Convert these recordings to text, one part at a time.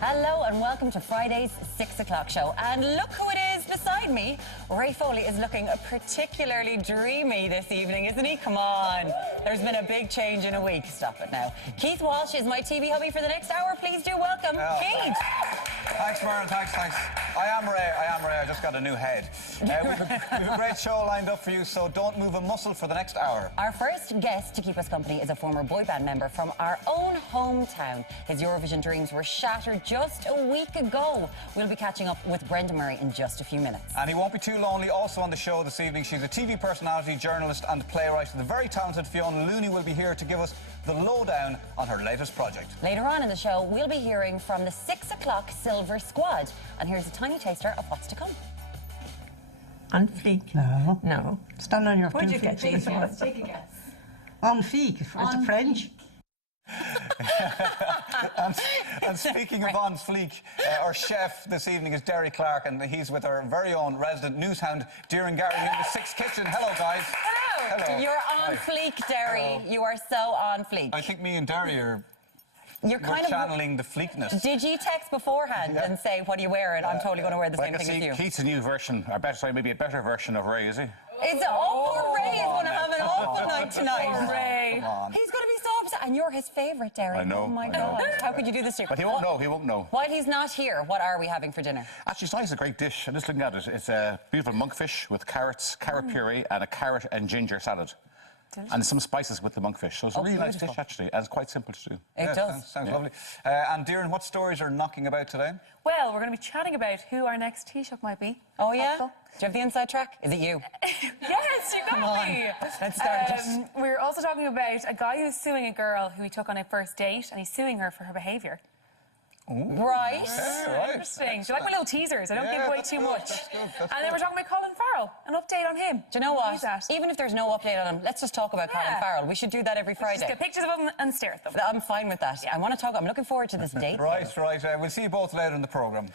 Hello and welcome to Friday's 6 o'clock show. And look who it is beside me. Ray Foley is looking particularly dreamy this evening, isn't he? Come on. There's been a big change in a week. Stop it now. Keith Walsh is my TV hubby for the next hour. Please do welcome Keith. Thanks, Maren. Thanks. I am Ray. I just got a new head. We have a great show lined up for you, so don't move a muscle for the next hour. Our first guest to keep us company is a former boy band member from our own hometown. His Eurovision dreams were shattered just a week ago. We'll be catching up with Brenda Murray in just a few minutes. And he won't be too lonely. Also on the show this evening, she's a TV personality, journalist and playwright. The very talented Fiona Looney will be here to give us the lowdown on her latest project. Later on in the show, we'll be hearing from the 6 o'clock Silver Squad. And here's a tiny taster of what's to come. On fleek? No. Stand on your two feet. What'd you get? Take a guess. On fleek. It's French. and speaking of on fleek, our chef this evening is Derry Clark, and he's with our very own resident news hound, Doireann Gary, in the Six Kitchen. Hello, guys. Hello. You're on fleek, Derry. Hello. You are so on fleek. I think me and Derry are... You're kind of channeling the fleekness. Did you text beforehand and say, what are you wearing? I'm totally going to wear the same thing as you. Keith's a new version, or better, sorry, maybe a better version of Ray, is he? It's poor Ray is going to have an awful night tonight. Ray. He's going to be so upset. And you're his favourite, Derry. I know. Oh, my God. How could you do this to him? But he won't know, he won't know. While he's not here, what are we having for dinner? Actually, tonight is a great dish. I'm just looking at it. It's a beautiful monkfish with carrots, carrot puree, and a carrot and ginger salad. Delicious. And some spices with the monkfish. So it's a really nice dish, actually, and it's quite simple to do. It does. Sounds lovely. And Doireann, what stories are knocking about today? Well, we're going to be chatting about who our next Taoiseach might be. Oh, yeah? Do you have the inside track? Is it you? Yes, you got me. Let's start. We're also talking about a guy who's suing a girl who he took on a first date, and he's suing her for her behaviour. Right. Right. Interesting. Do you like my little teasers? I don't give away too much. And then we're talking about Colin Farrell. An update on him. Do you know what? Even if there's no update on him, let's just talk about Colin Farrell. We should do that every Friday. Just get pictures of him and stare at them. I'm fine with that. Yeah. I want to talk. I'm looking forward to this date. Right. We'll see you both later in the programme.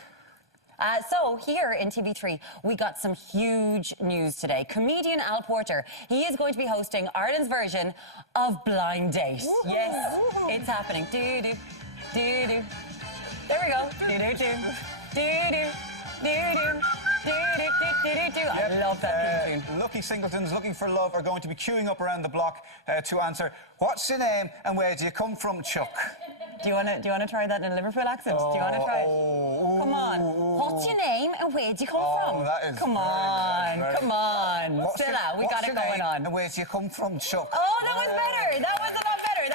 So here in TV3, we got some huge news today. Comedian Al Porter, he is going to be hosting Ireland's version of Blind Date. Yes, it's happening. Do-do, do-do. There we go. Do-do-do. Do-do, do-do. I love that tune. Lucky singletons looking for love are going to be queuing up around the block to answer, what's your name and where do you come from, Chuck? Do you want to try that in a Liverpool accent? Do you want to try it? Come on. What's your name and where do you come from? That is come on. Stella, we got it going on. And where do you come from, Chuck? Oh, that was better. That was a lot better.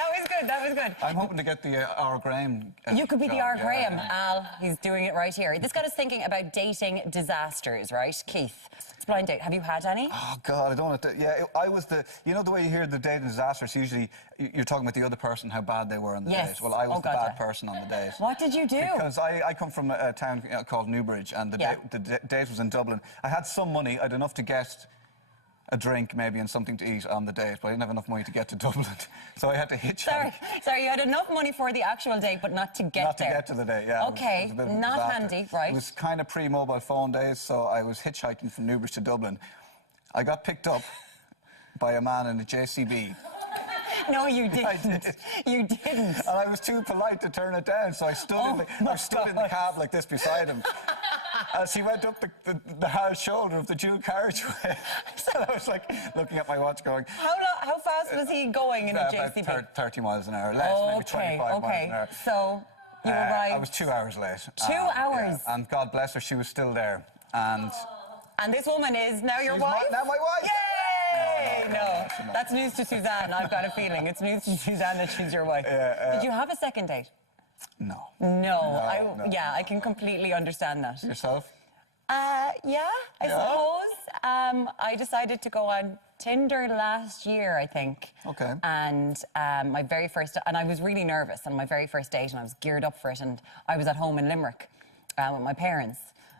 That was good. I'm hoping to get the R. Graham. You could be the R. Graham, Al. He's doing it right here. This got us thinking about dating disasters, right? Keith, it's Blind Date. Have you had any? Oh, God, I don't want to... Yeah, I was the... You know the way you hear the dating disasters, usually you're talking about the other person, how bad they were on the date. Well, I was the bad person on the date. What did you do? Because I come from a town called Newbridge, and the date was in Dublin. I had some money. I had enough to get a drink, maybe, and something to eat on the date, but I didn't have enough money to get to Dublin. So I had to hitchhike. Sorry, you had enough money for the actual date, but not to get there. Not to get to the date, yeah. Okay, it was not handy, right. It was kind of pre-mobile phone days, so I was hitchhiking from Newbridge to Dublin. I got picked up by a man in a JCB. No, you didn't. I did. You didn't. And I was too polite to turn it down, so I stood, in the cab like this beside him. As he went up the hard shoulder of the dual carriageway. So I was like looking at my watch going... How fast was he going in a JCB? About 30 miles an hour, less, maybe 25 miles an hour. So you arrived... I was 2 hours late. 2 hours? Yeah. And God bless her, she was still there. And this woman is now your wife? Now my wife. Yay! No, that's news to Suzanne, I've got a feeling. It's news to Suzanne that she's your wife. Did you have a second date? No. No. I can completely understand that. Yourself? Yeah, I suppose. I decided to go on Tinder last year, I think. Okay. And my very first... And I was really nervous on my very first date, and I was geared up for it, and I was at home in Limerick with my parents.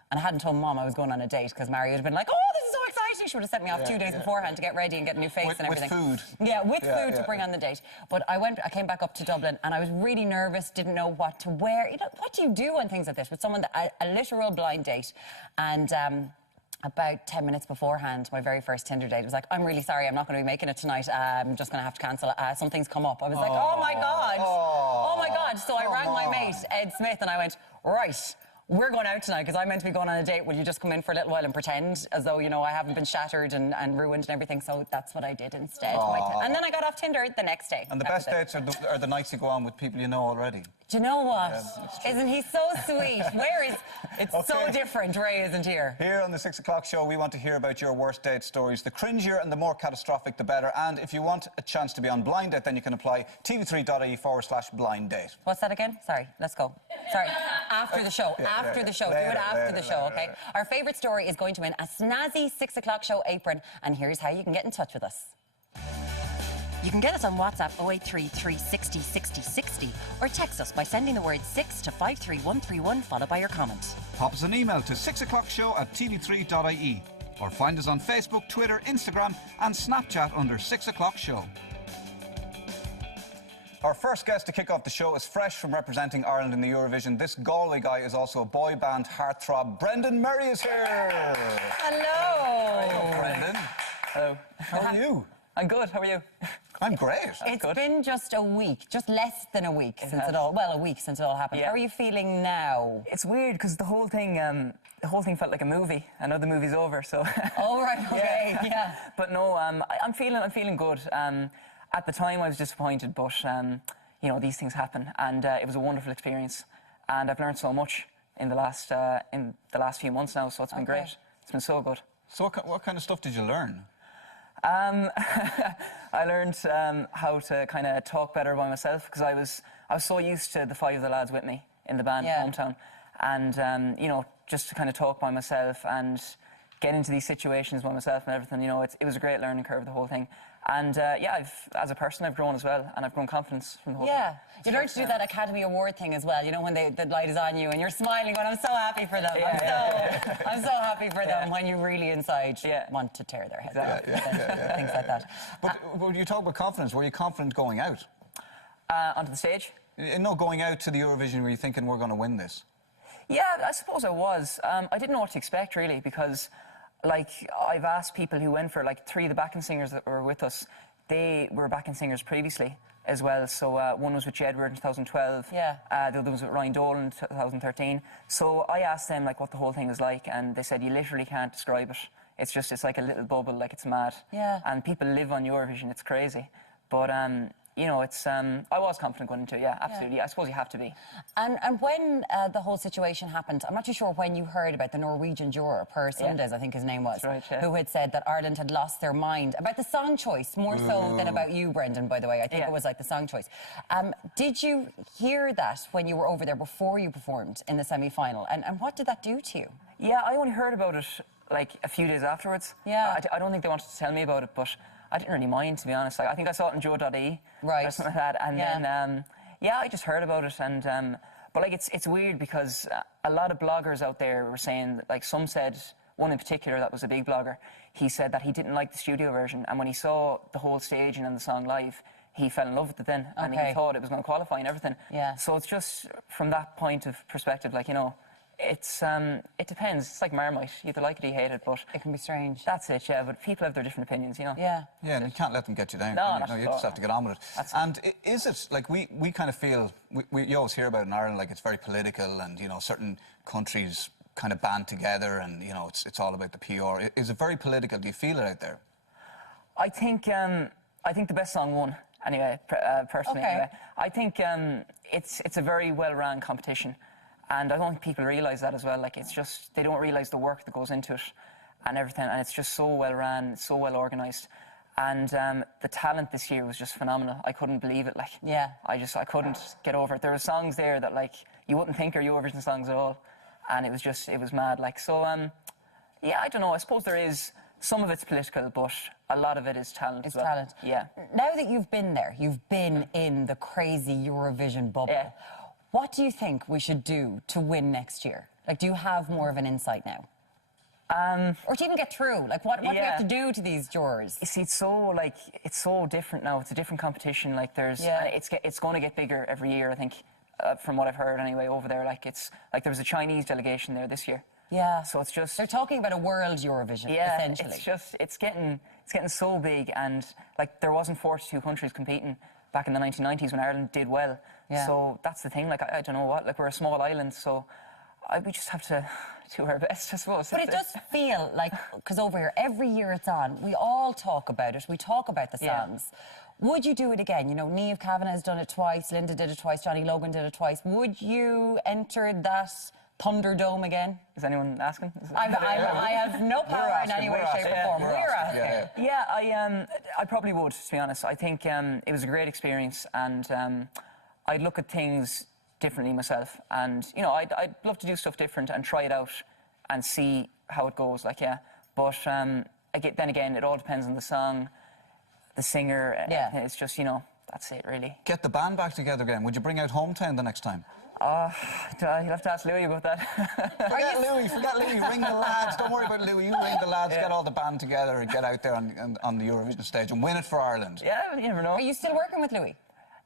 And I hadn't told Mum I was going on a date, because Mary had been like, oh, this is so exciting. She would have sent me off 2 days beforehand to get ready and get a new face and everything. With food. Yeah, with food to bring on the date. But I came back up to Dublin, and I was really nervous, didn't know what to wear. You know, what do you do on things like this with someone a literal blind date? And about 10 minutes beforehand, my very first Tinder date was like, I'm really sorry, I'm not going to be making it tonight. I'm just going to have to cancel. Something's come up. I was like, oh my God. So I rang my mate, Ed Smith, and I went, right, we're going out tonight because I'm meant to be going on a date. Will you just come in for a little while and pretend as though, you know, I haven't been shattered and ruined and everything? So that's what I did instead. And then I got off Tinder the next day. And the best dates are the nights you go on with people you know already. Do you know what? Isn't he so sweet? It's so different. Ray isn't here. Here on the 6 o'clock show, we want to hear about your worst date stories. The cringier and the more catastrophic, the better. And if you want a chance to be on Blind Date, then you can apply tv3.ie/blind date. What's that again? Sorry, let's go. Sorry, after the show. After the show. Do it after the show, okay? Our favourite story is going to win a snazzy 6 o'clock show apron. And here's how you can get in touch with us. You can get us on WhatsApp 083 360 60 60 or text us by sending the word 6 to 53131 followed by your comment. Pop us an email to 6o'clockshow@tv3.ie or find us on Facebook, Twitter, Instagram and Snapchat under 6 o'clock show. Our first guest to kick off the show is fresh from representing Ireland in the Eurovision. This Galway guy is also a boy band heartthrob. Brendan Murray is here. Hello. Hello, Brendan. Hello. How are you? I'm good. How are you? I'm great. It's been just a week, just less than a week since it all, well, a week since it all happened. Yeah. How are you feeling now? It's weird because the whole thing felt like a movie. I know the movie's over, so. Oh, right, okay, yeah. But no, I'm feeling good. At the time, I was disappointed, but you know, these things happen, and it was a wonderful experience, and I've learned so much in the last few months now. So it's been great. It's been so good. So what kind of stuff did you learn? I learned how to kind of talk better by myself because I was so used to the 5 of the lads with me in the band, Hometown, and you know, just to kind of talk by myself and get into these situations by myself and everything. You know, it was a great learning curve, the whole thing. And yeah, as a person, I've grown as well, and I've grown confidence from the whole thing. Yeah, you learned to do that Academy Award thing as well. You know, when the light is on you and you're smiling. When I'm so happy for them. I'm so happy for them when you really inside want to tear their heads off. Things like that. But when you talk about confidence, were you confident going out? Onto the stage? No, going out to the Eurovision, were you thinking we're going to win this? Yeah, I suppose I was. I didn't know what to expect, really, because like, I've asked people who went for, like, 3 of the backing singers that were with us. They were backing singers previously as well. So one was with Jedward in 2012. Yeah. The other was with Ryan Dolan in 2013. So I asked them, like, what the whole thing was like, and they said you literally can't describe it. It's like a little bubble, like, it's mad. Yeah. And people live on Eurovision. It's crazy. But you know, it's I was confident going into it. Yeah, absolutely. Yeah. I suppose you have to be. And when the whole situation happened, I'm not too sure when you heard about the Norwegian juror, Per Sundes, I think his name was, who had said that Ireland had lost their mind about the song choice, more so than about you, Brendan, by the way. I think it was like the song choice. Did you hear that when you were over there before you performed in the semi-final? And what did that do to you? Yeah, I only heard about it like a few days afterwards. Yeah. I don't think they wanted to tell me about it, but I didn't really mind, to be honest. Like, I think I saw it on Joe.e. Right. Or something like that. And then, yeah, I just heard about it. And but, like, it's weird because a lot of bloggers out there were saying, like, some said, one in particular that was a big blogger, he said that he didn't like the studio version. And when he saw the whole staging and the song live, he fell in love with it then. And he thought it was going to qualify and everything. Yeah. So it's just, from that point of perspective, like, you know, it's it depends. It's like Marmite. You either like it or you hate it, but it can be strange. That's it, yeah. But people have their different opinions, you know. Yeah. Yeah, and you can't let them get you down. No, you just have to get on with it. And is it like we kind of feel you always hear about it in Ireland, like it's very political, and you know certain countries kind of band together, and you know it's all about the PR. Is it very political? Do you feel it out there? I think the best song won. Anyway, personally, anyway. I think it's a very well-run competition. And I don't think people realise that as well. Like, it's just, they don't realise the work that goes into it and everything. And it's just so well ran, so well organised. And the talent this year was just phenomenal. I couldn't believe it. Like, I couldn't get over it. There were songs there that, like, you wouldn't think are Eurovision songs at all. And it was mad. Like, so, yeah, I don't know. I suppose there is, some of it's political, but a lot of it is talent. It's talent. Yeah. Now that you've been there, you've been in the crazy Eurovision bubble. Yeah. What do you think we should do to win next year? Like, do you have more of an insight now? Or to even get through? Like, what do we have to do to these jurors? You see, it's so different now. It's a different competition. Like, it's going to get bigger every year, I think, from what I've heard anyway, over there. Like, there was a Chinese delegation there this year. Yeah. So it's just... They're talking about a world Eurovision, essentially. It's getting so big, and, like, there wasn't 42 countries competing back in the 1990s when Ireland did well. So that's the thing. Like, I don't know what. Like, we're a small island, so we just have to do our best, I suppose. But it does feel like, because over here, every year it's on, we all talk about it. We talk about the songs. Would you do it again? You know, Niamh Kavanagh has done it twice, Linda did it twice, Johnny Logan did it twice. Would you enter that Thunderdome again? Is anyone asking? I have no power in any way, shape or form. We're asking. Yeah, I probably would, to be honest. I think it was a great experience, and I'd look at things differently myself. And, you know, I'd love to do stuff different and try it out and see how it goes, like, But then again, it all depends on the song, the singer. It's just, you know, that's it, really. Get the band back together again. Would you bring out Hometown the next time? You'll have to ask Louis about that. Forget Louis. Ring the lads. Don't worry about Louis. You ring the lads, get all the band together and get out there on the Eurovision stage and win it for Ireland. Yeah, you never know. Are you still working with Louis?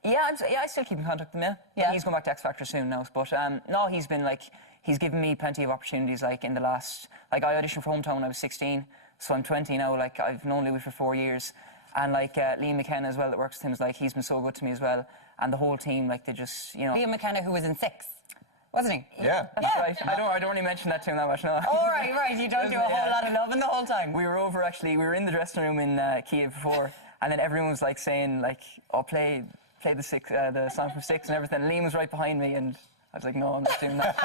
Yeah, I still keep in contact with him, yeah. He's going back to X Factor soon now, but no, he's been like, he's given me plenty of opportunities, like in the last, like I auditioned for Hometown when I was 16, so I'm 20 now, like I've known Louis for 4 years, and like Liam McKenna as well that works with him, is like, he's been so good to me as well, and the whole team, like they just, you know. Liam McKenna, who was in 6, wasn't he? Yeah. That's right. I don't really mention that to him that much, no. Oh, right, you don't do a whole lot of loving the whole time. We were were in the dressing room in Kiev before, and then everyone was like saying, like, oh, play the song from 6 and everything. Liam was right behind me, and I was like, no, I'm not doing that.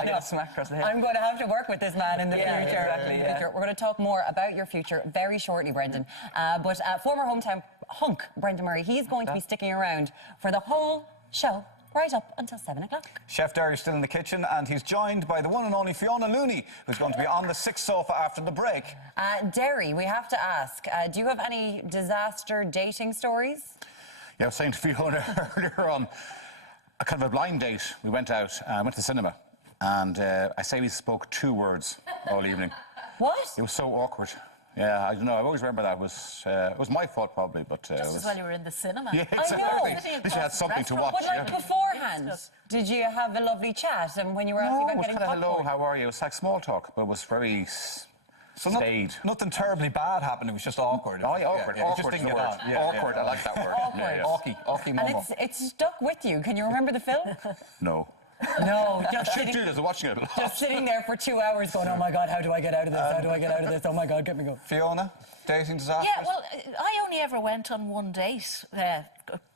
I got smacked across the head. I'm going to have to work with this man in the future. Exactly, We're going to talk more about your future very shortly, Brendan. But former Hometown hunk, Brendan Murray, he's going to be sticking around for the whole show, right up until 7 o'clock. Chef Derry's still in the kitchen, and he's joined by the one and only Fiona Looney, who's going to be on the 6th sofa after the break. Derry, we have to ask, do you have any disaster dating stories? Yeah, I was saying to Fiona earlier on, a kind of a blind date. We went out, went to the cinema, and I say we spoke 2 words all evening. What? It was so awkward. Yeah, I don't know. I always remember that. It was my fault, probably, but... Just as well you were in the cinema. Yeah, exactly. I At least you had something to watch. But like beforehand, did you have a lovely chat? And when you were asking about getting popcorn? Hello, how are you? It was like small talk, but it was very... So nothing terribly bad happened, it was just awkward. Oh, yeah, awkward. Awkward is the word. Awkward, I like that word. Awkward. Awky momo. And it's stuck with you. Can you remember the film? No. No, I should do this, watching it. Just sitting there for 2 hours going, oh my God, how do I get out of this? How do I get out of this? Oh my God, get me going. Fiona, dating disasters? Yeah, well, I only ever went on one date,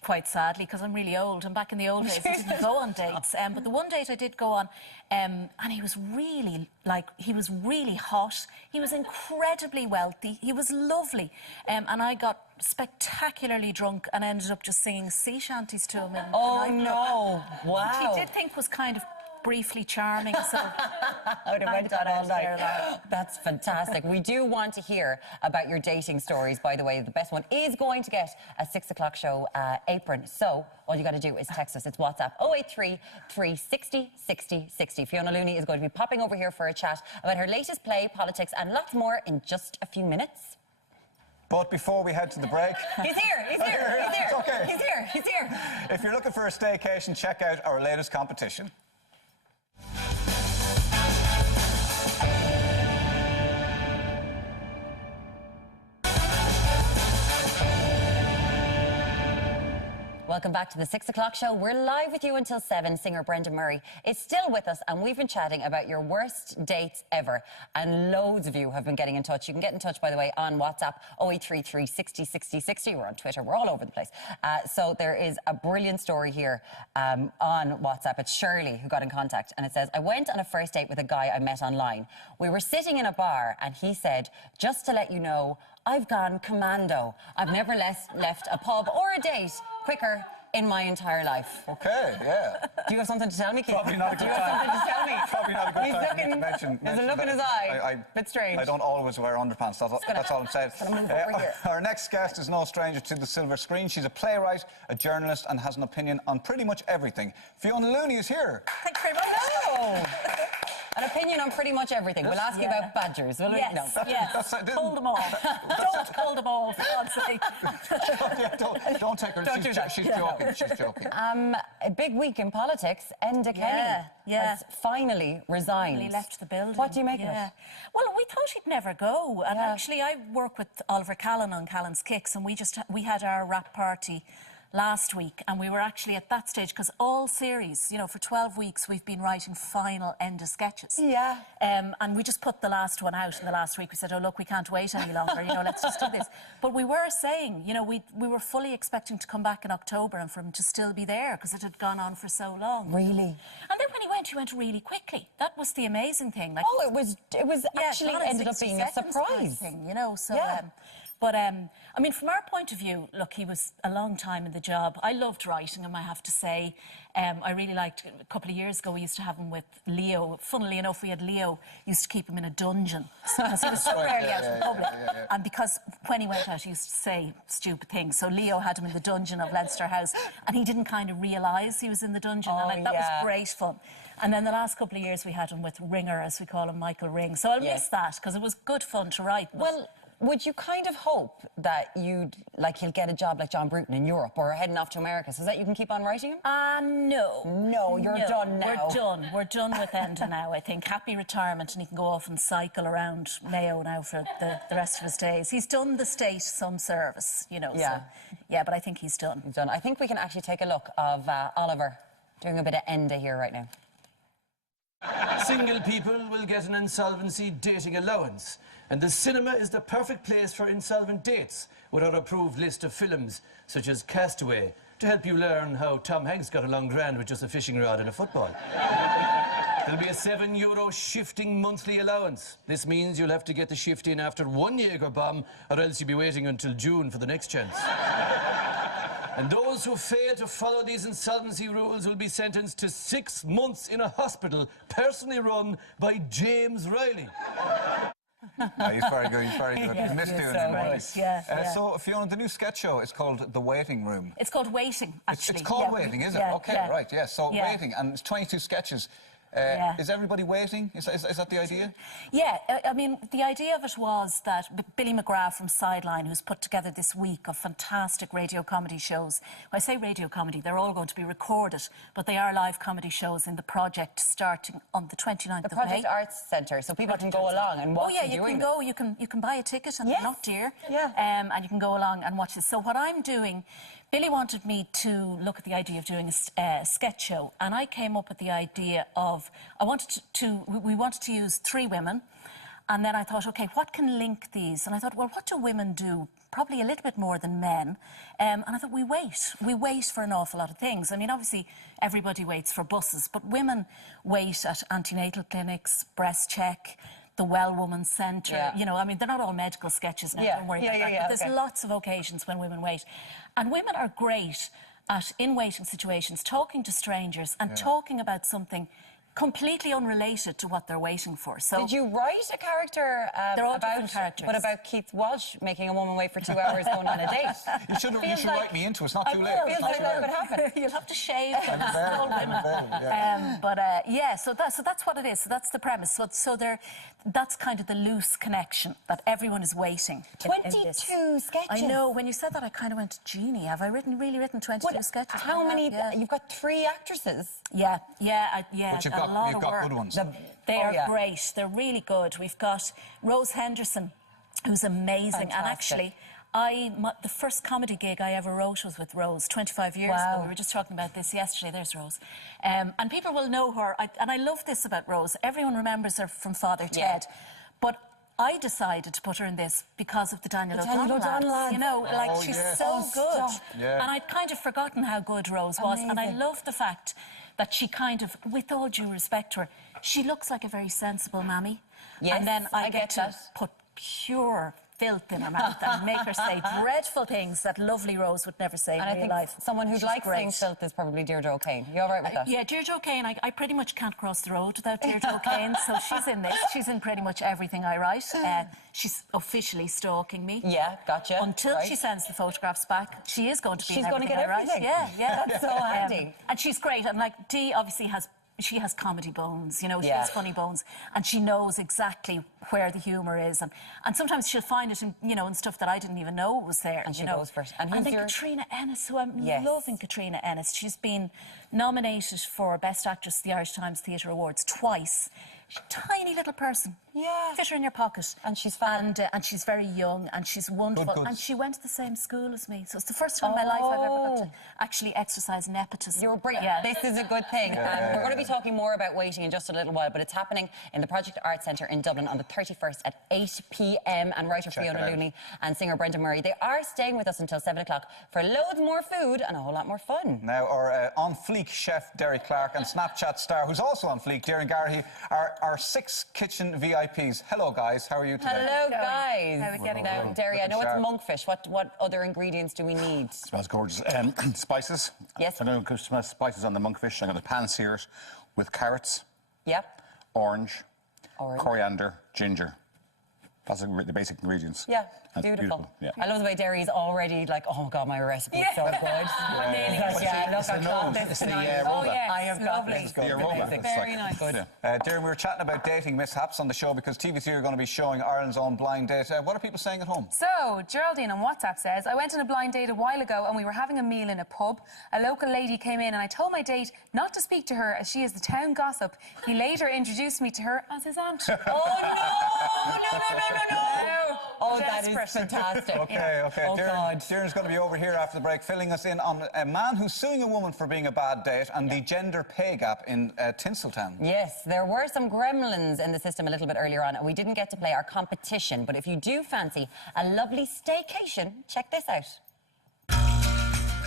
quite sadly, because I'm really old, and back in the old days I didn't go on dates. But the one date I did go on, and he was really, he was really hot. He was incredibly wealthy. He was lovely. And I got spectacularly drunk and ended up just singing sea shanties to him. Oh, no. Wow. Which he did think was kind of briefly charming, so I would have went on all night. That's fantastic. We do want to hear about your dating stories, by the way. The best one is going to get a 6 o'clock show apron. So all you got to do is text us. It's WhatsApp 083 360 60 60. Fiona Looney is going to be popping over here for a chat about her latest play, politics, and lots more in just a few minutes. But before we head to the break... He's here! It's okay. He's here! If you're looking for a staycation, check out our latest competition. Welcome back to the 6 o'clock show. We're live with you until 7. Singer Brendan Murray is still with us, and we've been chatting about your worst dates ever. And loads of you have been getting in touch. You can get in touch, by the way, on WhatsApp 0833 60 60 60. We're on Twitter. We're all over the place. So there is a brilliant story here on WhatsApp. It's Shirley who got in contact, and it says, I went on a first date with a guy I met online. We were sitting in a bar, and he said, just to let you know, I've gone commando. I've never left a pub or a date quicker in my entire life. Okay, yeah. Do you have something to tell me, Keith? Probably not a good time. Do you have something to tell me? Probably not a good He's time looking, to mention there's a look in his eye. Bit strange. I don't always wear underpants. That's all I'm saying. Move over here. Our next guest is no stranger to the silver screen. She's a playwright, a journalist, and has an opinion on pretty much everything. Fiona Looney is here. Thank you very much. Hello. An opinion on pretty much everything. We'll ask you about badgers, will we? Yes, No. yes. Hold them all. Don't hold them all, for God's sake. Don't take her. Don't do that. She's joking. She's joking. A big week in politics. Enda Kenny has finally resigned. He left the building. What do you make of it? Well, we thought he'd never go. And actually, I work with Oliver Callan on Callan's Kicks, and we had our wrap party last week, and we were actually at that stage, because all series, you know, for 12 weeks, we've been writing final end of sketches. Yeah. And we just put the last one out in the last week. We said, oh, look, we can't wait any longer, you know, let's just do this. But we were saying, you know, we were fully expecting to come back in October and for him to still be there, because it had gone on for so long. Really? And then when he went really quickly. That was the amazing thing. Like, Oh, it was actually ended up being a surprise. Thing, you know, so... Yeah. I mean, from our point of view, look, he was a long time in the job. I loved writing him, I have to say. I really liked, a couple of years ago, we used to have him with Leo. Funnily enough, we had Leo, used to keep him in a dungeon, because he was so rarely out in public. And because when he went out, he used to say stupid things. So Leo had him in the dungeon of Leinster House, and he didn't kind of realise he was in the dungeon. And that was great fun. And then the last couple of years, we had him with Ringer, as we call him, Michael Ring. So I'll miss that, because it was good fun to write. Well, would you kind of hope that he'll get a job like John Bruton in Europe or heading off to America so that you can keep on writing him? No. No, you're done now. We're done with Enda now, I think. Happy retirement, and he can go off and cycle around Mayo now for the rest of his days. He's done the state some service, you know. Yeah. So, yeah, but I think he's done. He's done. I think we can actually take a look of Oliver doing a bit of Enda here right now. Single people will get an insolvency dating allowance, and the cinema is the perfect place for insolvent dates with our approved list of films such as Castaway, to help you learn how Tom Hanks got along grand with just a fishing rod and a football. There'll be a €7 shifting monthly allowance. This means you'll have to get the shift in after one Jaeger bomb, or else you'll be waiting until June for the next chance. And those who fail to follow these insolvency rules will be sentenced to 6 months in a hospital, personally run by James Riley. He's very good, he's very good. I miss doing him, Riley. Yeah. So, Fiona, the new sketch show is called The Waiting Room. It's called Waiting, actually. It's called Waiting, is it? Yeah, OK, yeah. right, yes. So, Waiting, and it's 22 sketches. Is everybody waiting? Is that the idea? Yeah, I mean, the idea of it was that Billy McGrath from Sideline, who's put together this week of fantastic radio comedy shows. When I say radio comedy, they're all going to be recorded, but they are live comedy shows in the project starting on the 29th of May. The Project Arts Centre, so people can go along and watch you doing you can buy a ticket, and they're not dear. Yeah. And you can go along and watch this. So what I'm doing, Billy wanted me to look at the idea of doing a sketch show, and I came up with the idea of, we wanted to use 3 women, and then I thought, OK, what can link these? And I thought, well, what do women do? Probably a little bit more than men. And I thought, we wait for an awful lot of things. I mean, obviously, everybody waits for buses, but women wait at antenatal clinics, breast check, the Well Woman Centre. You know, I mean, they're not all medical sketches now, don't worry about that. But there's lots of occasions when women wait. And women are great at, in waiting situations, talking to strangers and talking about something completely unrelated to what they're waiting for. So, did you write a character they're all different characters. What about Keith Walsh making a woman wait for 2 hours going on a date? You should write me into it. It's not too late. Feels like that could happen. You'll have to shave. So that's what it is. So that's the premise. So that's kind of the loose connection that everyone is waiting. 22 sketches. I know. When you said that, I kind of went, Jeannie, have I really written 22 sketches? How many? You've got 3 actresses. Yeah. But you've got good ones. They are great. They're really good. We've got Rose Henderson, who's amazing. Fantastic. And actually, the first comedy gig I ever wrote was with Rose 25 years ago. We were just talking about this yesterday. There's Rose. And people will know her. And I love this about Rose. Everyone remembers her from Father Ted. But I decided to put her in this because of the Daniel O'Donnell lads. You know, she's so good. And I'd kind of forgotten how good Rose was. And I love the fact that she kind of, with all due respect to her, she looks like a very sensible mammy. Yes, and then I get to that. put pure filth in her mouth and make her say dreadful things that lovely Rose would never say in real life. Someone who likes saying filth is probably Deirdre O'Kane. You all right with that? Yeah, Deirdre O'Kane, I pretty much can't cross the road without Deirdre O'Kane, so she's in this. She's in pretty much everything I write. She's officially stalking me. Yeah, gotcha. Until she sends the photographs back, she is going to be in everything She's going to get everything. Yeah. That's so handy. And she's great. And like Dee obviously has comedy bones, you know, she has funny bones, and she knows exactly where the humour is, and sometimes she'll find it in, you know, in stuff that I didn't even know was there. And she goes first. And then Katrina Ennis, who I'm loving Katrina Ennis. She's been nominated for Best Actress at the Irish Times Theatre Awards twice. tiny little person. Yeah. Fit her in your pocket. And she's fun. And she's very young and she's wonderful. Good. And she went to the same school as me. So it's the first time in my life I've ever got to actually exercise nepotism. You're brilliant. Yeah. This is a good thing. We're going to be talking more about waiting in just a little while, but it's happening in the Project Art Centre in Dublin on the 31st at 8 p.m. And writer Fiona Looney and singer Brendan Murray, they are staying with us until 7 o'clock for loads more food and a whole lot more fun. Now, our on fleek chef, Derry Clark, and Snapchat star, who's also on fleek, Darren Garrahy, are our 6 kitchen VIPs. Hello, guys. How are you today? Hello, guys. How are we getting now, Derry, I know it's monkfish. What other ingredients do we need? Smells gorgeous. Spices. Yes. I don't know, smells spices on the monkfish. I'm going to pan sear it with carrots, Yep. orange, coriander, ginger. That's the basic ingredients. Yeah, That's beautiful. Yeah. I love the way Derry's already like, oh God, my recipe is so good. It's the nose. It's the aroma. I have got lovely. this. The aroma. Very nice. Good. Darren, we were chatting about dating mishaps on the show because TV3 are going to be showing Ireland's own blind date. What are people saying at home? So, Geraldine on WhatsApp says, I went on a blind date a while ago and we were having a meal in a pub. A local lady came in and I told my date not to speak to her as she is the town gossip. He later introduced me to her as his aunt. Oh, no. Oh, that is fantastic. Okay. Oh, God. Darren's going to be over here after the break, filling us in on a man who's suing a woman for being a bad date and the gender pay gap in Tinseltown. Yes, there were some gremlins in the system a little bit earlier on, and we didn't get to play our competition. But if you do fancy a lovely staycation, check this out.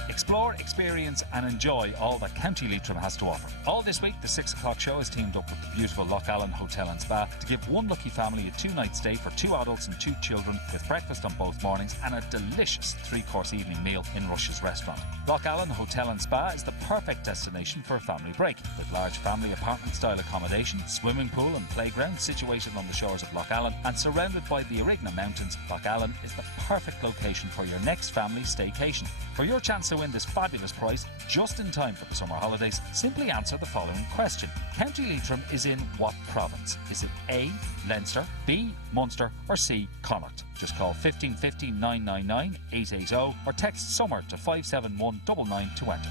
Explore, experience and enjoy all that County Leitrim has to offer. All this week, the 6 o'clock show has teamed up with the beautiful Loughallen Hotel and Spa to give one lucky family a 2-night stay for 2 adults and 2 children with breakfast on both mornings and a delicious 3-course evening meal in Rush's restaurant. Loughallen Hotel and Spa is the perfect destination for a family break. With large family apartment-style accommodation, swimming pool and playground situated on the shores of Loughallen and surrounded by the Arigna Mountains, Loughallen is the perfect location for your next family staycation. For your chance to win this fabulous prize just in time for the summer holidays, simply answer the following question. County Leitrim is in what province? Is it A, Leinster, B, Munster or C, Connacht? Just call 1550 999 880 or text SUMMER to 57199 to enter.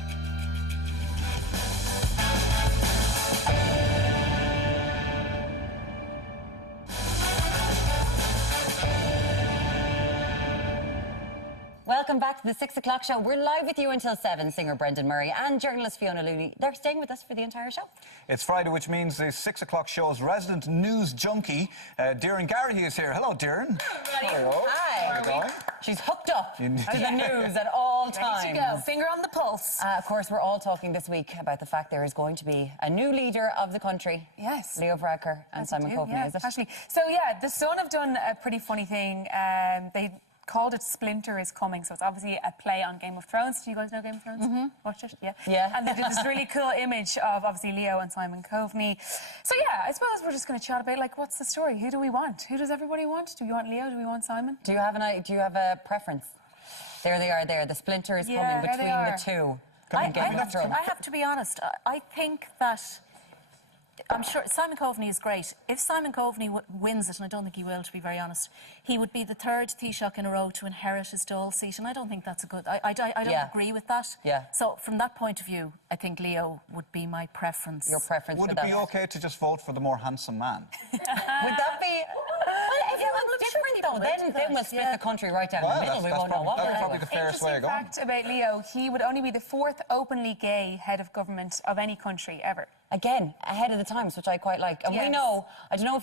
Welcome back to the 6 o'clock show. We're live with you until 7. Singer Brendan Murray and journalist Fiona Looney. They're staying with us for the entire show. It's Friday, which means the 6 o'clock show's resident news junkie, Darren Garrahy, is here. Hello, Darren. Hello. Hi. She's hooked up to the news at all times. Ready to go. Finger on the pulse. Of course, we're all talking this week about the fact there is going to be a new leader of the country. Yes. Leo Varadkar and Simon Coveney, is it? Actually. So, yeah, the Sun have done a pretty funny thing. They called it Splinter is Coming, so it's obviously a play on Game of Thrones. Do you guys know Game of Thrones? Mm-hmm. Watch it? Yeah. And they did this really cool image of obviously Leo and Simon Coveney. So yeah, I suppose we're just going to chat about like what's the story? Who do we want? Who does everybody want? Do we want Leo? Do we want Simon? Do you have a preference? There they are there. The Splinter is coming between the two. I have to be honest. I think that I'm sure Simon Coveney is great. If Simon Coveney wins it, and I don't think he will, to be very honest, he would be the 3rd Taoiseach in a row to inherit his Dáil seat, and I don't think that's a good... I don't agree with that. Yeah. So from that point of view, I think Leo would be my preference. Your preference Would for it that? be OK to just vote for the more handsome man? Would that be... Well, everyone's different, though. Then we'll split the country right down the middle. We won't know what we're That's probably the fairest way of going. Fact about Leo, he would only be the 4th openly gay head of government of any country ever. Again, ahead of the times, which I quite like. And we know, I don't know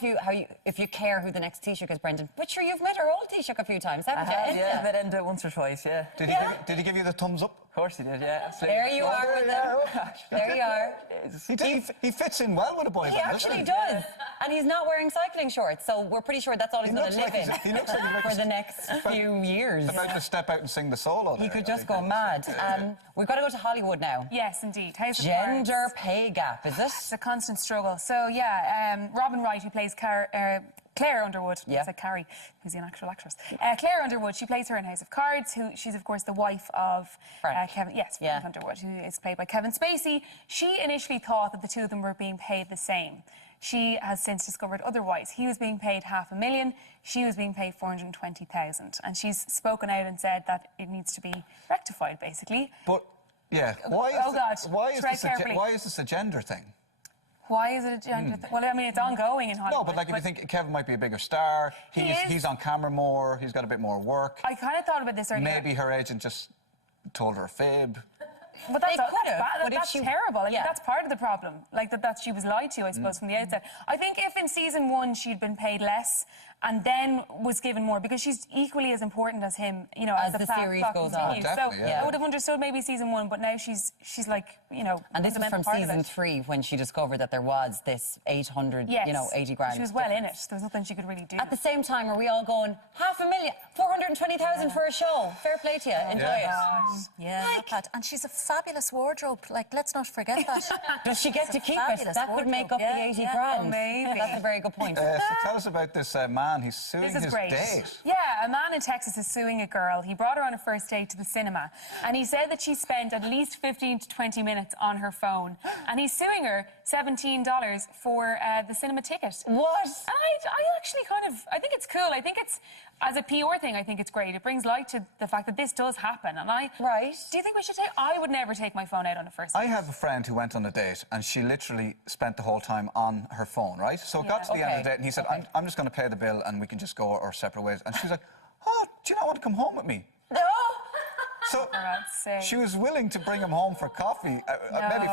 if you care who the next Taoiseach is, Brendan, but sure, you've met our old Taoiseach a few times, haven't you? Yeah, met Enda once or twice, yeah. Did he give you the thumbs up? Of course he did, yeah. Absolutely. There you are with them. There you are. He fits in well with the boys. He actually does. And he's not wearing cycling shorts, so we're pretty sure that's all he's going to live in He looks like for the next few years. about to step out and sing the solo there. He could just go mad. We've got to go to Hollywood now. Yes, indeed. Gender pay gap, is this? It's a constant struggle. So, yeah, Robin Wright, who plays Claire Underwood, I said Carrie, who's an actual actress. Claire Underwood, she plays her in House of Cards, she's, of course, the wife of Kevin... Yes, Frank Underwood, who is played by Kevin Spacey. She initially thought that the two of them were being paid the same. She has since discovered otherwise. He was being paid $500,000, she was being paid $420,000. And she's spoken out and said that it needs to be rectified, basically. But, yeah, why is this a gender thing? Why is it a gender thing? Well, I mean, it's ongoing in Hollywood. No, but like if you think Kevin might be a bigger star, he's on camera more, he's got a bit more work. I kind of thought about this earlier. Maybe her agent just told her a fib. But that's bad. That's terrible. I mean, Yeah. that's part of the problem. Like that she was lied to, I suppose, from the outset. I think if in season 1 she'd been paid less and then was given more, because she's equally as important as him, you know, as the series goes on. So I would have understood maybe season 1, but now she's like, you know. And this was from season 3 when she discovered that there was this 800, you know, 80 grand. She was well in it. There was nothing she could really do. At the same time, are we all going, 500,000, 420,000 for a show? Fair play to you. Enjoy it. Yeah, and she's a fabulous wardrobe. Like, let's not forget that. Does she get to keep it? That could make up the 80 grand. Maybe. That's a very good point. So tell us about this man. He's suing his date. Yeah, a man in Texas is suing a girl. He brought her on a first date to the cinema, and he said that she spent at least 15 to 20 minutes on her phone, and he's suing her $17 for the cinema ticket. What? And I actually I think it's cool. I think it's, as a PR thing, I think it's great. It brings light to the fact that this does happen. And do you think we should take? I would never take my phone out on a first date. I have a friend who went on a date and she literally spent the whole time on her phone, right? So it got to the end of the date and he said, I'm just going to pay the bill and we can just go our separate ways. And she's like, oh, do you not want to come home with me? No. So she was willing to bring him home for coffee, maybe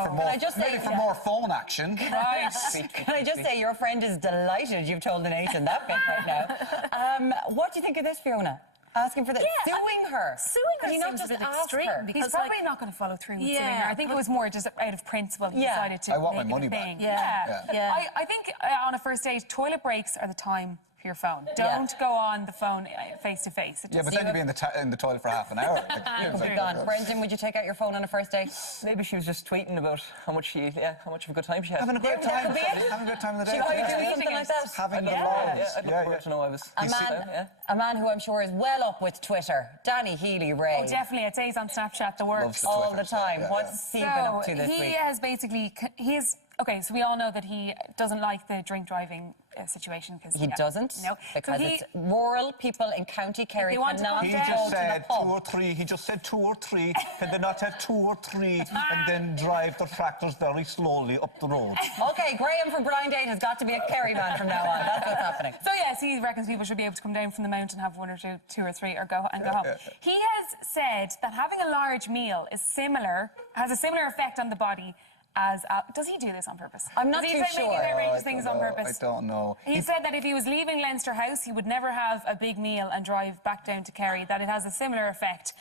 for more phone action. Right. Can I just say, your friend is delighted you've told the nation that bit right now. What do you think of this, Fiona? Asking for that, suing her. Suing her seems a bit extreme. He's probably not going to follow through with suing her. I think it was more just out of principle he decided to I want my make money it a thing. back. I think on a first date, toilet breaks are the time for your phone. Don't go on the phone face to face. Yeah, but then you'll be in the toilet for half an hour. Brendan, would you take out your phone on a first date? Maybe she was just tweeting about how much of a good time she had. Having a great time. Having a good time in the day. She might be doing something like that. Having the loves. I'd love to know I was. A man who I'm sure is well up with Twitter, Danny Healy-Rae. Oh, definitely. I'd say he's on Snapchat, the works. All the time. What's he been up to this week? He has basically... Okay, so we all know that he doesn't like the drink driving situation. He doesn't? No. Because it's rural people in County Kerry cannot He just said 2 or 3. He just said 2 or 3. Can they not have 2 or 3 and then drive the tractors very slowly up the road? Okay, Graham from Blind Date has got to be a Kerry man from now on. That's what's happening. So yes, he reckons people should be able to come down from the mountain, have 1 or 2 or 3, or go home. He has said that having a large meal has a similar effect on the body as... does he do this on purpose? I'm not too sure. Does he arrange things on purpose? I don't know. He said that if he was leaving Leinster House, he would never have a big meal and drive back down to Kerry, that it has a similar effect.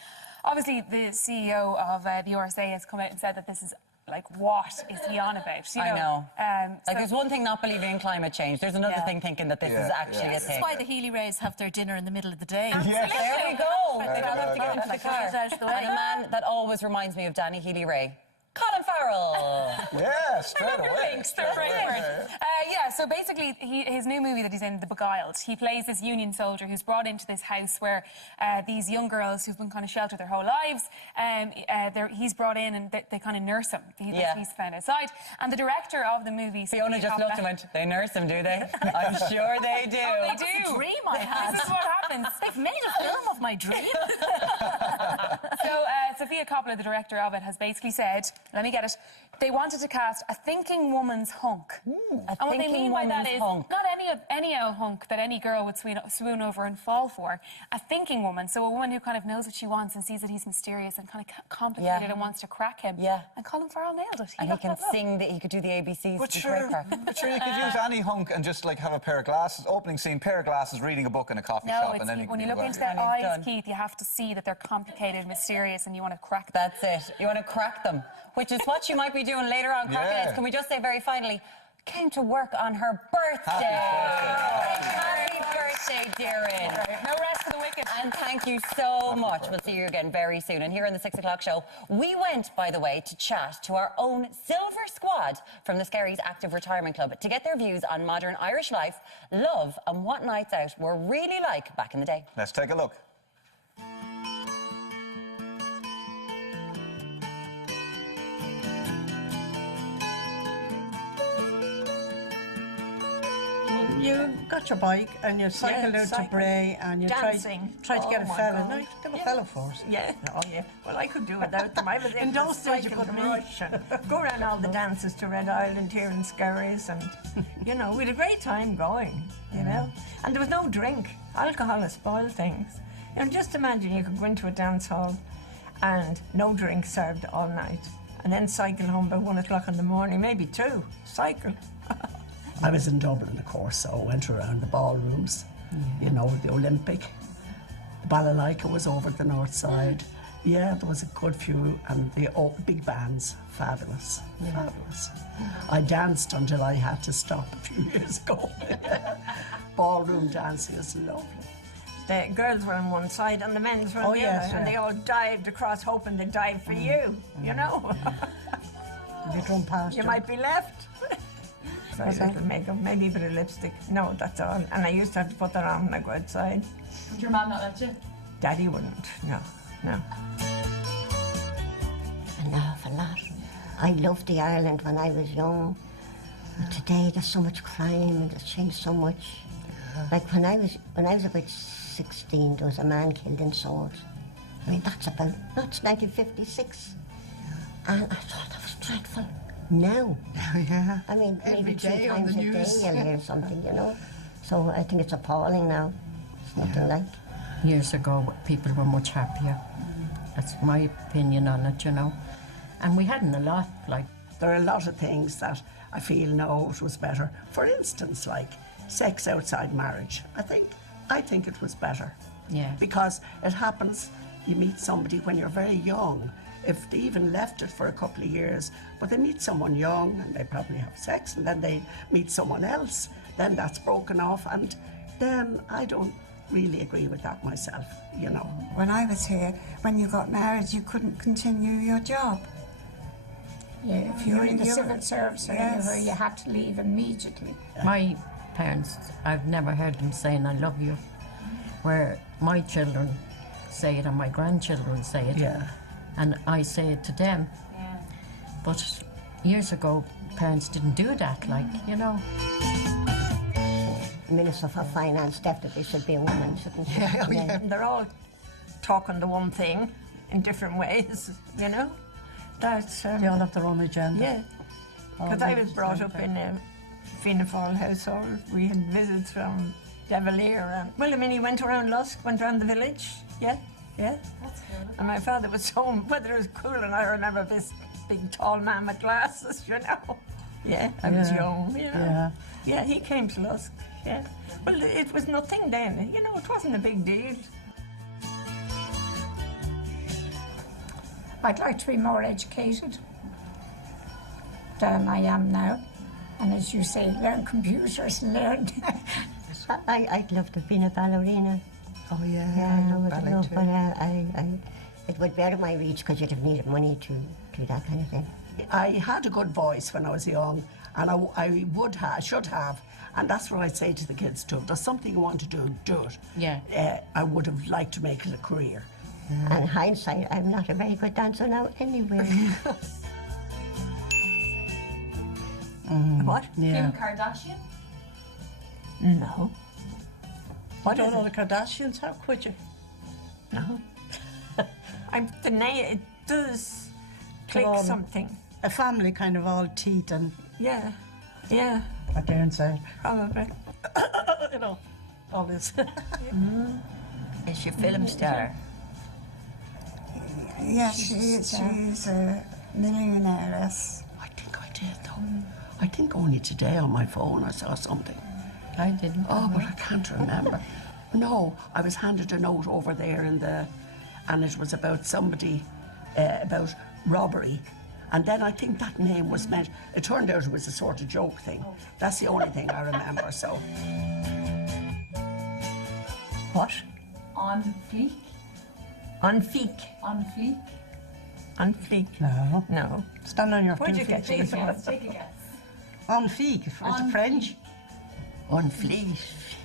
Obviously, the CEO of the RSA has come out and said that this is... Like, what is he on about? You know? I know. There's one thing not believing in climate change. There's another thing thinking that this is actually a thing. That's why the Healy-Rays have their dinner in the middle of the day. Yes. There we go. They don't have to get into the car. Out of the way. And a man that always reminds me of Danny Healy-Rae. Colin Farrell. Yeah, straight away. So basically, his new movie that he's in, The Beguiled, he plays this Union soldier who's brought into this house where these young girls who've been kind of sheltered their whole lives, he's brought in and they kind of nurse him. He's found outside. And the director of the movie... Fiona just looked and went, they nurse him, do they? I'm sure they do. Oh, they do. It's a dream I had. This is what happens. They've made a film of my dream. So Sophia Coppola, the director of it, has basically said, let me get it, they wanted to cast a thinking woman's hunk. And what they mean by that is not any hunk that any girl would swoon over and fall for. A thinking woman, so a woman who kind of knows what she wants and sees that he's mysterious and kind of complicated and wants to crack him. Yeah. And Colin Farrell nailed it. And he can sing, he could do the ABCs. But sure, you could use any hunk and just like have a pair of glasses, opening scene, pair of glasses, reading a book in a coffee shop. And then when you look into their eyes, Keith, you have to see that they're complicated, mysterious, and you want to crack them. That's it. You want to crack them, which is what you might be doing later on. Can we just say very finally, came to work on her birthday. Happy birthday, Darren. No rest for the wicked. And thank you so much. We'll see you again very soon. And here on the 6 o'clock show, we went, by the way, to chat to our own Silver Squad from the Skerries Active Retirement Club to get their views on modern Irish life, love, and what nights out were really like back in the day. Let's take a look. You got your bike and you cycled out to Bray and you tried to get a fella. No, you could get a fella for us. Yeah, oh yeah. Well, I could do without them. I was in those days you couldn't rush and go around all the dances to Red Island here in Skerries, and you know, we had a great time going, you know. And there was no drink. Alcohol has spoiled things. You know, just imagine you could go into a dance hall and no drink served all night, and then cycle home by 1 o'clock in the morning, maybe 2. Cycle. I was in Dublin, of course, so I went around the ballrooms, you know, the Olympic. The Balalaika was over the north side. Yeah, there was a good few, and the big bands, fabulous, fabulous. I danced until I had to stop a few years ago. Ballroom dancing is lovely. The girls were on one side and the men's were on the other, and they all dived across hoping they'd dive for you, you know. You run past you might be left. Very little makeup, maybe a bit of lipstick. No, that's all. And I used to have to put that on when I go outside. Would your mum not let you? Daddy wouldn't, no, no. An awful lot. I loved the Ireland when I was young. But today there's so much crime and it's changed so much. Like when I was about 16, there was a man killed in Swords. I mean, that's 1956. And I thought that was dreadful. No. Yeah. I mean, every maybe day 2 on times the a news. day you'll hear something, you know. So I think it's appalling now. It's nothing like. Years ago, people were much happier. That's my opinion on it, you know. And we hadn't a lot, like. There are a lot of things that I feel now it was better. For instance, like sex outside marriage. I think it was better. Yeah. Because it happens, you meet somebody when you're very young. If they even left it for a couple of years, but they meet someone young and they probably have sex, and then they meet someone else, then that's broken off, and then I don't really agree with that myself, you know. When I was here, when you got married, you couldn't continue your job. Yeah, if you were in the civil service or anywhere, you had to leave immediately. My parents, I've never heard them saying I love you, where my children say it and my grandchildren say it. Yeah. And I say it to them. Yeah. But years ago, parents didn't do that, like, you know. Minister for Finance definitely should be a woman, shouldn't she? Yeah. They're all talking the one thing in different ways, you know. That's they all have their own agenda. Yeah. Because I was brought up in a Fianna Fáil household. We had visits from Devilier. Well, I mean, he went around Lusk, went around the village. Yeah, yeah. That's good. And my father was so, whether it was cool, and I remember this big tall man with glasses, you know. Yeah, I was young, you know. Yeah. Yeah, he came to Lusk, yeah. Well, it was nothing then, you know, it wasn't a big deal. I'd like to be more educated than I am now. And as you say, learn computers and learn... I'd love to have been a ballerina. Oh, yeah. Yeah, I would ballet love, too. but it would be out of my reach because you'd have needed money to do that kind of thing. I had a good voice when I was young, and I should have, and that's what I say to the kids too. If there's something you want to do, do it. Yeah. I would have liked to make it a career. And in hindsight, I'm not a very good dancer now anyway. What? Kim Yeah. Kardashian? No. I don't know the Kardashians. How could you? No. The name, it does click all- something. A family kind of all teeth and Yeah, yeah, what they're inside. probably. You know, all this. Is she a film star? Yes, she's a millionairess. I think I did though. I think only today on my phone I saw something. I didn't. Oh, but I can't remember. No, I was handed a note over there and it was about somebody, about robbery. And then I think that name was meant, it turned out it was a sort of joke thing. That's the only thing I remember, so. What? On fleek? On fleek. On fleek? On fleek. No. No. Stand on your Where'd two you get feet. these Take a from? guess, take a guess. On feet. It's On French. On fleek.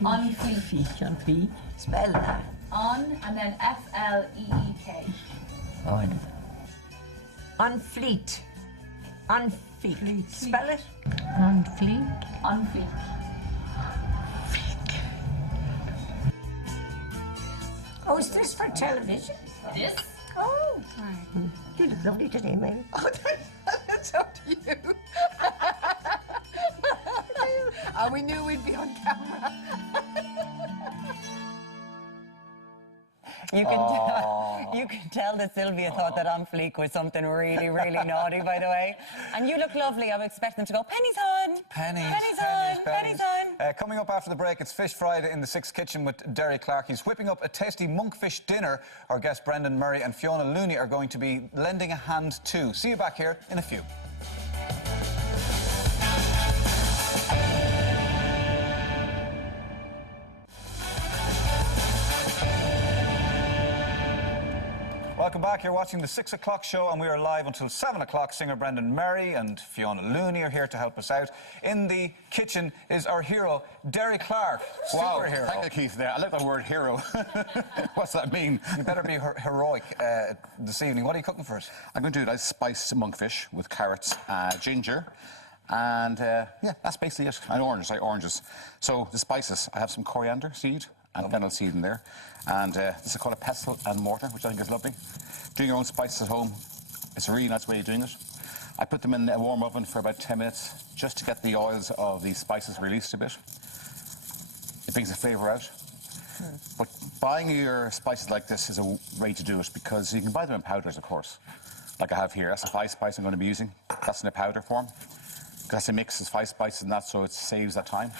On fleek. Feek and feek. Spell that. On and then F-L-E-E-K. Oh, I don't know. On fleet. On fleet. Spell it. On fleek. On fleek. Oh, is this for television? It is. Oh. You look lovely today, man. Oh, that's up to you. And we knew we'd be on camera. You can tell that Sylvia thought that on fleek was something really, really naughty, by the way. And you look lovely. I'm expecting to go, pennies on. Pennies on. Coming up after the break, it's Fish Friday in the Six Kitchen with Derry Clark. He's whipping up a tasty monkfish dinner. Our guests Brendan Murray and Fiona Looney are going to be lending a hand too. See you back here in a few. Welcome back. You're watching the 6 o'clock show, and we are live until 7 o'clock. Singer Brendan Murray and Fiona Looney are here to help us out. In the kitchen is our hero, Derry Clark. Wow, superhero. thank you, Keith. There, I like the word hero. What's that mean? You better be heroic this evening. What are you cooking for us? I'm going to do nice spiced monkfish with carrots, ginger, and yeah, that's basically it. And oranges, I like oranges. So the spices, I have some coriander seed and fennel seed in there. And this is called a pestle and mortar, which I think is lovely. Doing your own spices at home, it's a really nice way of doing it. I put them in a warm oven for about 10 minutes, just to get the oils of the spices released a bit. It brings the flavour out. But buying your spices like this is a way to do it, because you can buy them in powders, of course, like I have here. That's the 5 spice I'm going to be using. That's in a powder form. That's a mix of 5 spices and that, so it saves that time.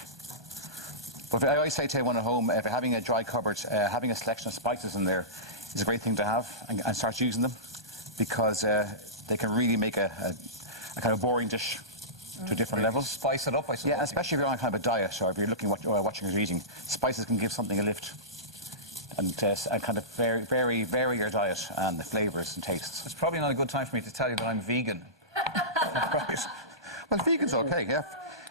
But I always say to anyone at home, if you're having a dry cupboard, having a selection of spices in there is a great thing to have, and start using them, because they can really make a kind of boring dish to different levels. Spice it up, I suppose. Yeah, especially if you're on kind of a diet, or if you're looking watching or eating, spices can give something a lift, and kind of vary your diet and the flavours and tastes. It's probably not a good time for me to tell you that I'm vegan. Right. Well, vegan's okay, yeah.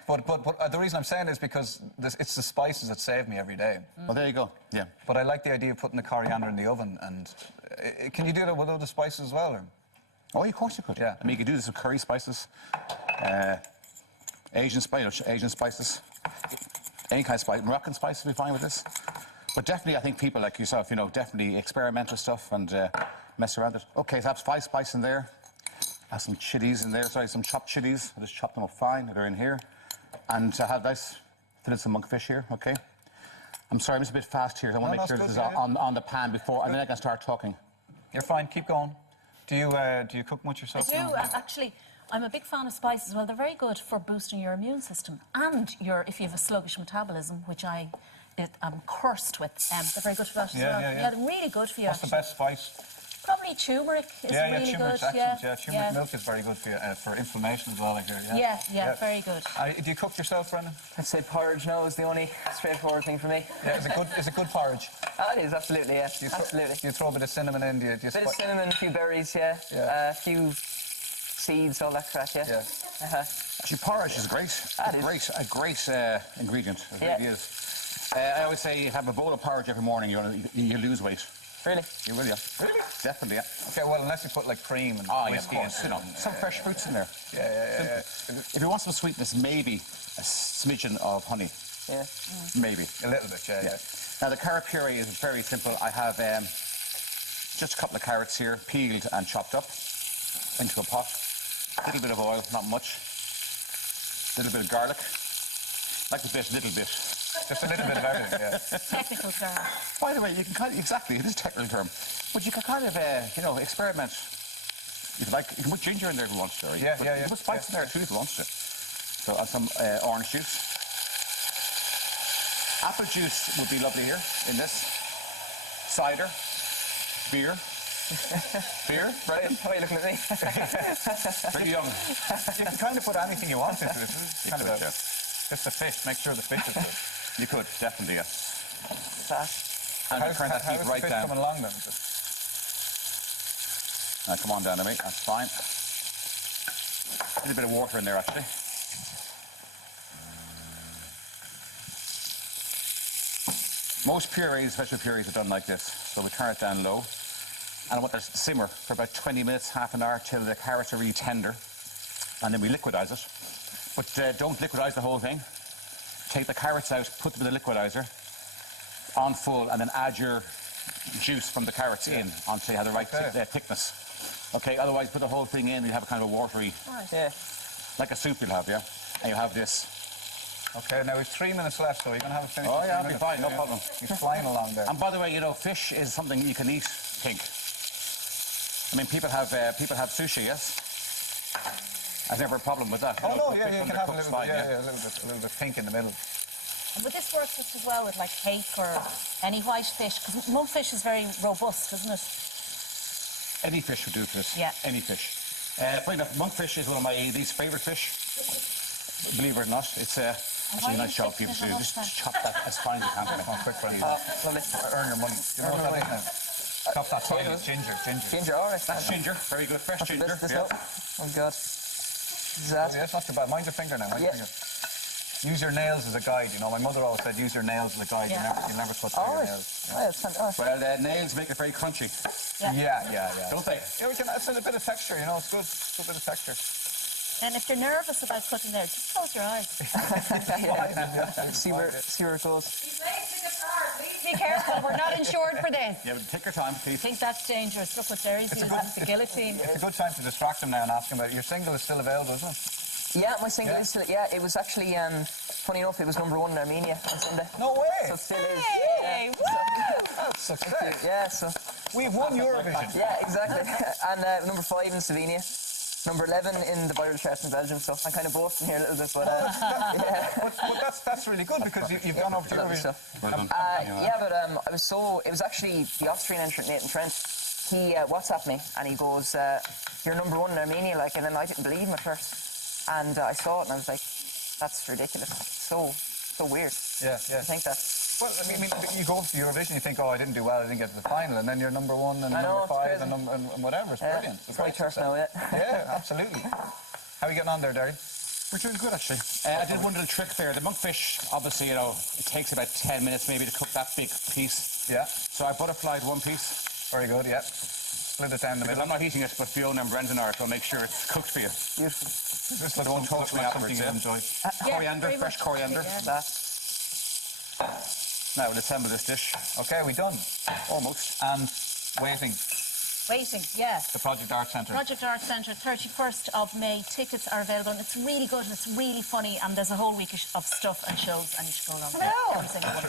But the reason I'm saying it is because it's the spices that save me every day. Well, there you go, yeah. But I like the idea of putting the coriander in the oven. And can you do that with other spices as well? Or? Oh, of course you could. Yeah. I mean, you could do this with curry spices, Asian spices, any kind of spice. Moroccan spices would be fine with this. But definitely, I think people like yourself, definitely experiment with stuff and mess around it. Okay, so I have 5 spices in there. I have some chilies in there, some chopped chilies. I just chop them up fine. They're in here. And I have nice fillets of monkfish here, okay? I'm sorry, I'm just a bit fast here. I want to make sure this is on the pan before, and then I can start talking. You're fine, keep going. Do you cook much yourself? I do, actually. I'm a big fan of spices. Well, they're very good for boosting your immune system, and if you have a sluggish metabolism, which I'm cursed with, they're very good for that as well. Yeah, they're really good for you. What's the best spice? Probably turmeric is really good. Turmeric milk is very good for you, for inflammation as well, I hear. Yeah, very good. Do you cook yourself, Brendan? I'd say porridge now is the only straightforward thing for me. Yeah, is it good porridge? Oh, it is, absolutely, yeah. Absolutely. Do you throw a bit of cinnamon in? A bit of cinnamon, a few berries, yeah. A few seeds, all that crap, yeah. Actually, porridge is great. A great ingredient. It really is. I always say have a bowl of porridge every morning, you lose weight. Really? You will, yeah. Really? Definitely, yeah. Okay, well, unless you put, like, cream and whiskey of course, some fresh fruits in there. Yeah. If you want some sweetness, maybe a smidgen of honey. Yeah. Maybe. A little bit, yeah. Now, the carrot puree is very simple. I have just a couple of carrots here, peeled and chopped up into a pot. A little bit of oil, not much. A little bit of garlic. Like a little bit. Just a little bit of everything, yeah. Technical term. By the way, you can exactly, it is a technical term, but you can kind of, experiment. You can put ginger in there if you want to. Yeah. You can put spice in there too if you want to. So add some orange juice. Apple juice would be lovely here in this. Cider. Beer. Beer, right? How are you looking at me? Very young. You can kind of put anything you want into this. Kind of just the fish, make sure the fish is good. You could, definitely, yeah. And turn that heat right down. Coming along then? Now, come on down to me, that's fine. A little bit of water in there, actually. Most purees, vegetable purees, are done like this. So we turn it down low. And I want this to simmer for about 20 minutes, half an hour, till the carrots are really tender. And then we liquidize it. But don't liquidize the whole thing. Take the carrots out, put them in the liquidizer on full, and then add your juice from the carrots in until you have the right thickness. Okay, otherwise put the whole thing in, you have a kind of a watery, like a soup you'll have, yeah? And you have this. Okay, now we've 3 minutes left, so you're going to have it finished. Oh, yeah, I'll be fine, no problem. He's flying along there. And by the way, you know, fish is something you can eat pink. I mean, people have sushi, yes? I've never a problem with that. Oh, no, yeah, you can have a little bit pink in the middle. And would this work just as well with like hake or any white fish? Because monkfish is very robust, isn't it? Any fish would do for this. Yeah. Any fish. Funny enough, monkfish is one of my least favourite fish. Believe it or not, it's actually a nice job for you to do. Just chop that as fine as you can. Quick for you. Lovely. Earn your money. You know what that is now? Chop that fine. Ginger. Ginger, all right. That's ginger. Very good. Fresh ginger. Oh, God. Yeah, it's not too bad. Mind your finger now. Mind your finger. Use your nails as a guide, you know. My mother always said, use your nails as a guide. You'll never cut through your nails. Well, nails make it very crunchy. Yeah. Don't they? Yeah, it's a bit of texture, you know. It's good. It's a bit of texture. And if you're nervous about cutting there, just close your eyes. See where it goes. Be careful, we're not insured for this. Yeah, but take your time, please. I think that's dangerous. Look what Derry's using, the guillotine. It's a good time to distract him now and ask him about it. Your single is still available, isn't it? Yeah, my single is still, it was actually, funny enough, it was #1 in Armenia on Sunday. No way! So it still is. Hey, That's success. Yeah, so... We've won Eurovision. Yeah, exactly. And #5 in Slovenia. #11 in the viral chart in Belgium, so I'm kind of boasting here a little bit, but that's really good because you've gone over to Eurovision. It was actually the Austrian entrant, Nathan Trent. He WhatsApped me and he goes, you're #1 in Armenia, like, and then I didn't believe him at first. And I saw it and I was like, that's ridiculous. So weird. Yeah. I think that. Well, I mean, you go to Eurovision, you think, oh, I didn't do well, I didn't get to the final, and then you're #1 and #5 and whatever. It's brilliant. It's my turf now, yeah. Yeah, absolutely. How are you getting on there, Derry? We're doing good, actually. I did one little trick there. The monkfish, obviously, you know, it takes about 10 minutes maybe to cook that big piece. Yeah. So I butterflied one piece. Very good, yeah. Split it down the middle. I'm not eating it, but Fiona and Brendan are, so I'll make sure it's cooked for you. Beautiful. Just don't talk to me afterwards, yeah. Enjoy. Coriander, fresh coriander. Now we'll assemble this dish. Okay, we done. Almost. And waiting. Waiting, yeah. The Project Art Centre. Project Art Centre, 31st of May. Tickets are available, and it's really good, and it's really funny, and there's a whole week of stuff and shows, and you should go along.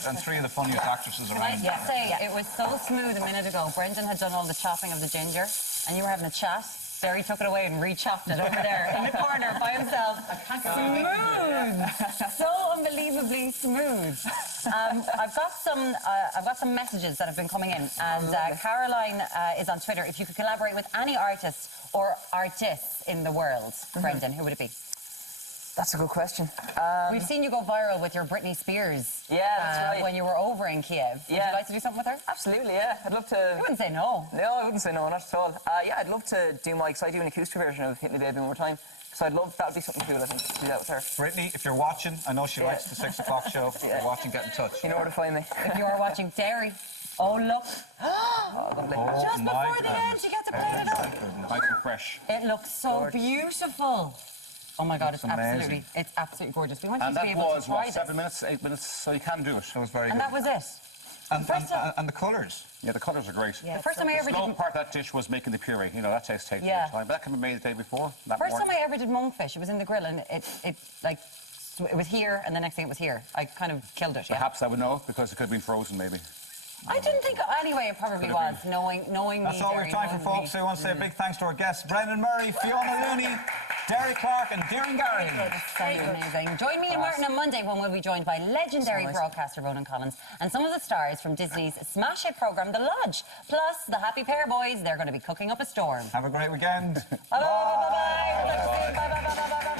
And 3 of the funniest actresses around. I just say, it was so smooth a minute ago. Brendan had done all the chopping of the ginger, and you were having a chat. Derry took it away and re-chopped it over there in the corner by himself. Smooth! So unbelievably smooth. I've got some messages that have been coming in, and Caroline is on Twitter. If you could collaborate with any artist or artists in the world, Brendan, who would it be? That's a good question. We've seen you go viral with your Britney Spears. Yeah, that's right. When you were over in Kiev. Would you like to do something with her? Absolutely, yeah. I'd love to... You wouldn't say no. No, I wouldn't say no, not at all. Yeah, I'd love to do because I do an acoustic version of Hit Me Baby One More Time. So I'd love, that would be something cool, I think, to do that with her. Britney, if you're watching, I know she likes the 6 o'clock show. If you're watching, get in touch. You know where to find me. If you are watching Derry. Oh, look. Just before the end, you get to play it up. Nice and fresh. It looks so beautiful. Oh my God, it's absolutely gorgeous. We want you to be able to try this. 7 minutes, 8 minutes, so you can do it. It was very good. And that was it. And the colours. Yeah, the colours are great. Yeah, the first time I ever did... The slow part of that dish was making the puree. You know, that takes time. But that can be made the day before. First time I ever did monkfish, it was in the grill, and it was here, and the next thing it was here. I kind of killed it, Perhaps I would know, because it could have been frozen, maybe. I didn't think... Anyway, it probably was, knowing me. That's all we have time for, folks. So I want to say a big thanks to our guests, Brendan Murray, Fiona Looney, Derry Clark and Kieran Gary. Amazing. Join me and Martin on Monday when we'll be joined by legendary broadcaster Ronan Collins and some of the stars from Disney's smash hit programme, The Lodge. Plus, the Happy Pair Boys, they're going to be cooking up a storm. Have a great weekend. Bye-bye. Bye-bye.